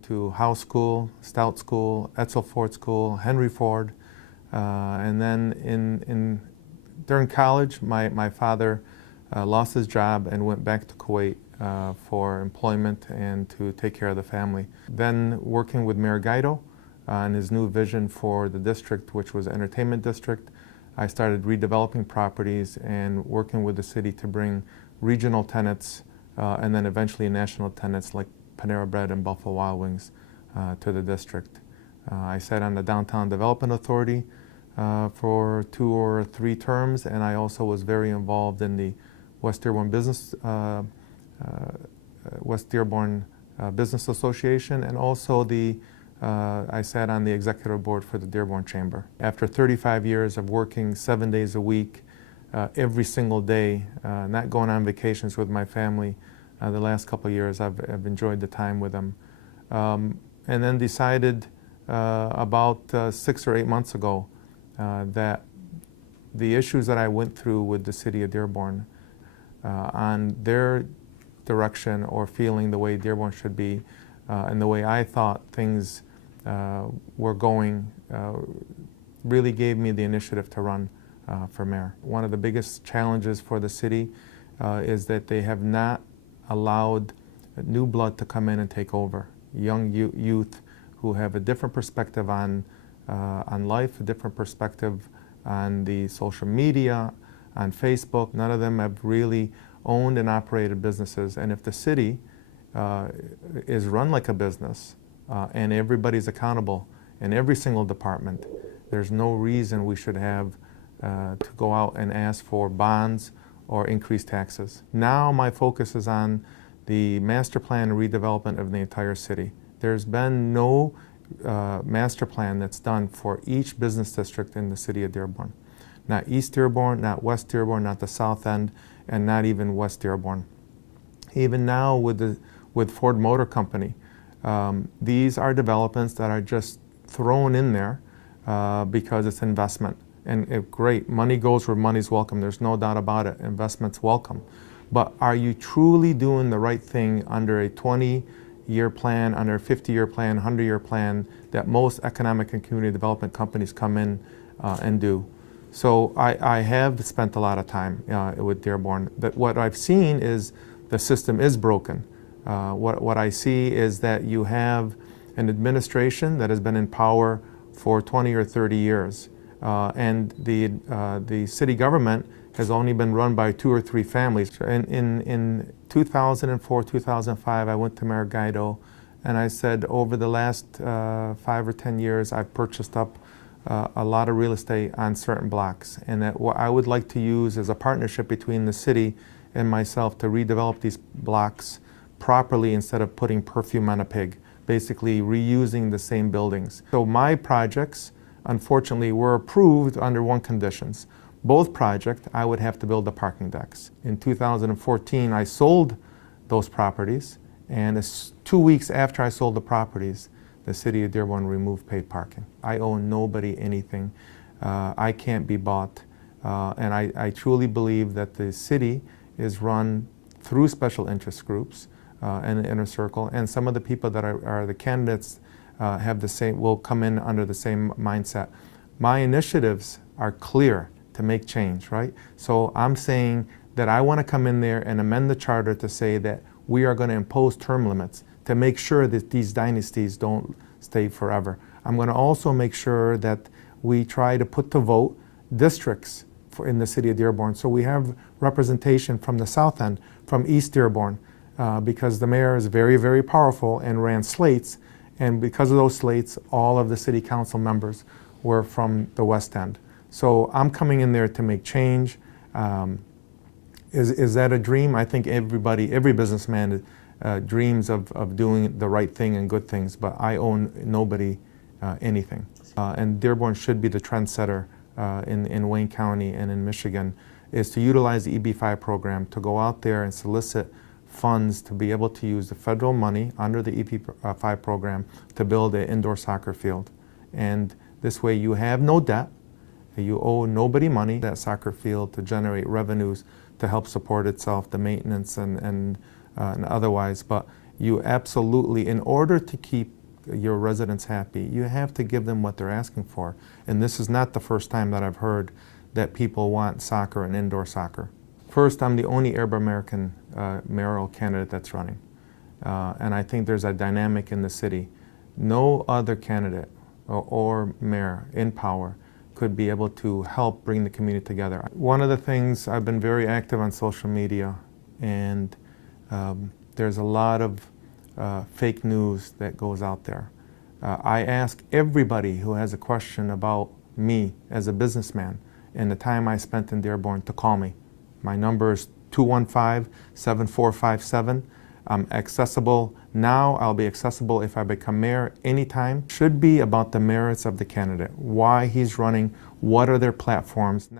went to House School, Stout School, Etzel Ford School, Henry Ford, and then during college, my father lost his job and went back to Kuwait for employment and to take care of the family. Then working with Mayor Guido on his new vision for the district, which was entertainment district, I started redeveloping properties and working with the city to bring regional tenants and then eventually national tenants like Panera Bread and Buffalo Wild Wings to the district. I sat on the Downtown Development Authority for 2 or 3 terms, and I also was very involved in the West Dearborn Business Association, and also I sat on the executive board for the Dearborn Chamber. After 35 years of working 7 days a week, every single day, not going on vacations with my family, the last couple of years I've enjoyed the time with them. And then decided about 6 or 8 months ago that the issues that I went through with the city of Dearborn on their direction or feeling the way Dearborn should be and the way I thought things were going really gave me the initiative to run for mayor. One of the biggest challenges for the city is that they have not allowed new blood to come in and take over. Young youth who have a different perspective on life, a different perspective on the social media, on Facebook. None of them have really owned and operated businesses. And if the city is run like a business and everybody's accountable in every single department, there's no reason we should have to go out and ask for bonds or increased taxes. Now my focus is on the master plan and redevelopment of the entire city. There's been no master plan that's done for each business district in the city of Dearborn. Not East Dearborn, not West Dearborn, not the South End, and not even West Dearborn. Even now with Ford Motor Company, these are developments that are just thrown in there because it's investment. And great, money goes where money's welcome. There's no doubt about it. Investment's welcome. But are you truly doing the right thing under a 20-year plan, under a 50-year plan, 100-year plan that most economic and community development companies come in and do? So I have spent a lot of time with Dearborn. What I've seen is the system is broken. What I see is that you have an administration that has been in power for 20 or 30 years. And the city government has only been run by 2 or 3 families. In 2004, 2005, I went to Mayor Guido and I said, over the last 5 or 10 years, I've purchased up a lot of real estate on certain blocks, and that what I would like to use is a partnership between the city and myself to redevelop these blocks properly instead of putting perfume on a pig, basically reusing the same buildings. So my projects, unfortunately, were approved under one conditions. Both projects, I would have to build the parking decks. In 2014, I sold those properties, and 2 weeks after I sold the properties, the city of Dearborn removed paid parking. I owe nobody anything. I can't be bought. And I truly believe that the city is run through special interest groups and the inner circle, and some of the people that are the candidates have the same, will come in under the same mindset. My initiatives are clear to make change, right? So I'm saying that I want to come in there and amend the charter to say that we are going to impose term limits to make sure that these dynasties don't stay forever. I'm going to also make sure that we try to put to vote districts in the city of Dearborn. So we have representation from the South End, from East Dearborn, because the mayor is very, very powerful and ran slates. And because of those slates, all of the city council members were from the West End. So I'm coming in there to make change. Is that a dream? I think every businessman dreams of doing the right thing and good things, but I own nobody anything. And Dearborn should be the trendsetter in Wayne County and in Michigan, is to utilize the EB-5 program to go out there and solicit funds to be able to use the federal money under the EB-5 program to build an indoor soccer field. And this way you have no debt, you owe nobody money, that soccer field, to generate revenues to help support itself, the maintenance and otherwise. But You absolutely, in order to keep your residents happy, you have to give them what they're asking for. And this is not the first time that I've heard that people want soccer and indoor soccer. First, I'm the only Arab American mayoral candidate that's running. And I think there's a dynamic in the city. No other candidate or mayor in power could be able to help bring the community together. One of the things, I've been very active on social media, and there's a lot of fake news that goes out there. I ask everybody who has a question about me as a businessman and the time I spent in Dearborn to call me. My number is 215-7457. I'm accessible now. I'll be accessible if I become mayor anytime. Should be about the merits of the candidate, why he's running, what are their platforms.